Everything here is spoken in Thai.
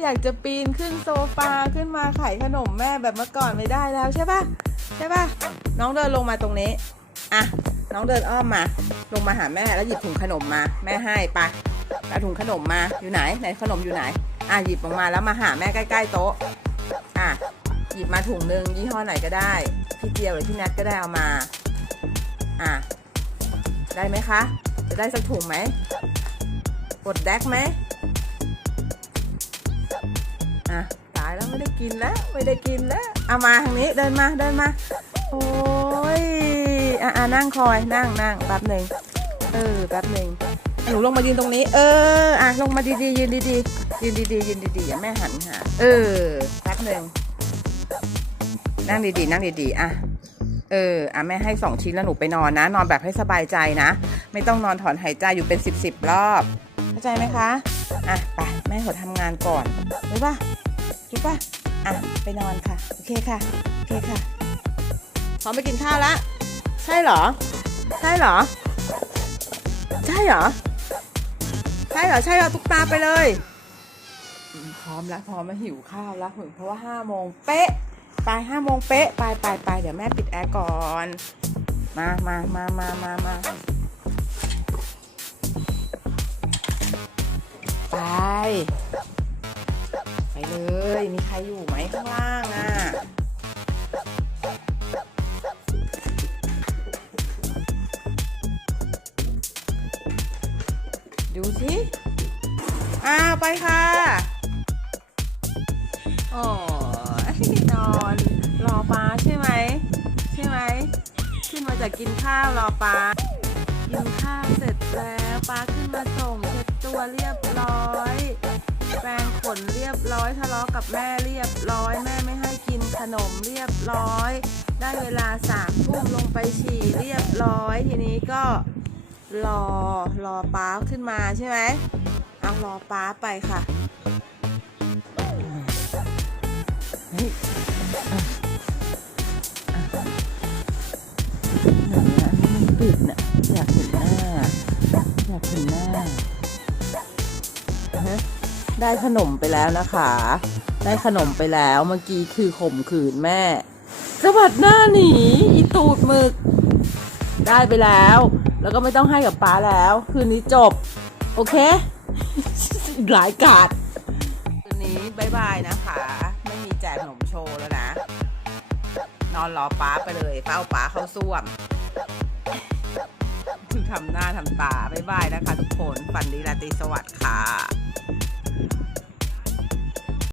อยากจะปีนขึ้นโซฟาขึ้นมาไขขนมแม่แบบเมื่อก่อนไม่ได้แล้วใช่ปะใช่ปะน้องเดินลงมาตรงนี้อะน้องเดินอ้อมมา ลงมาหาแม่แล้วหยิบถุงขนมมา แม่ให้ไปเอาถุงขนมมาอยู่ไหนไหนขนมอยู่ไหน อะหยิบออกมาแล้วมาหาแม่ใกล้ๆโต๊ะอะหยิบมาถุงหนึ่งยี่ห้อไหนก็ได้พี่เจียวหรือพี่แนทก็ได้เอามาอะได้ไหมคะ จะได้สักถุงไหมกดแดกไหม อะตายแล้วไม่ได้กินแล้วไม่ได้กินแล้วเอามาทางนี้เดินมาเดินมา โอ้ยอะอะนั่งคอยนั่งนั่งแป๊บหนึ่งเออแป๊บหนึ่งหนูลงมายืนตรงนี้ เอออะลงมาดีๆยืนดีๆยืนดีๆยืนดีๆอย่าแม่หันหาเออแป๊บหนึ่งนั่งดีๆนั่งดีๆอะเอออะแม่ให้สองชิ้นแล้วหนูไปนอนนะ นอนแบบให้สบายใจนะ ไม่ต้องนอนถอนหายใจอยู่เป็นสิบสิบรอบ ใจไหมคะ อะไปแม่ขอทำงานก่อนรู้ป่ะรู้ป่ะอะไปนอนค่ะ โอเคค่ะ โอเคค่ะ พร้อมไปกินข้าวละ ใช่เหรอ ใช่เหรอ ใช่เหรอ ใช่เหรอ ใช่เหรอ ตุกตาไปเลย พร้อมแล้วพร้อมมาหิวข้าวแล้วเพราะว่าห้าโมงเป๊ะไปห้าโมงเป๊ะ ไปไปไปเดี๋ยวแม่ปิดแอร์ก่อน มามามามามามา ไปเลย มีใครอยู่ไหมข้างล่างอะดูสิอ้าวไปค่ะโอ้นอนรอป้าใช่ไหม ใช่ไหม ขึ้นมาจากกินข้าวรอป้ากินข้าวเสร็จแล้วป้าขึ้นมาส่ง ตัวเรียบร้อย แปรงขนเรียบร้อยทะเลาะกับแม่เรียบร้อย แม่ไม่ให้กินขนมเรียบร้อย ได้เวลาสามทุ่มลงไปฉี่เรียบร้อย ทีนี้ก็รอรอป้าขึ้นมาใช่ไหมเอารอป้าไปค่ะเฮ้ยอะอะไหนอะนี่มันปิดนะอยากเห็นหน้าอยากเห็นหน้า ได้ขนมไปแล้วนะคะ ได้ขนมไปแล้วเมื่อกี้คือข่มขืนแม่สะบัดหน้าหนีอีตูดหมึก ได้ไปแล้ว แล้วก็ไม่ต้องให้กับป้าแล้ว คืนนี้จบ โอเค หลายกาดคืนนี้บายบายนะคะ ไม่มีแจกขนมโชว์แล้วนะ นอนรอป้าไปเลยเฝ้าป้าเข้าซ่วมคือทำหน้าทำตาบายบายนะคะทุกคน ฝันดีราตรีสวัสดิ์ค่ะ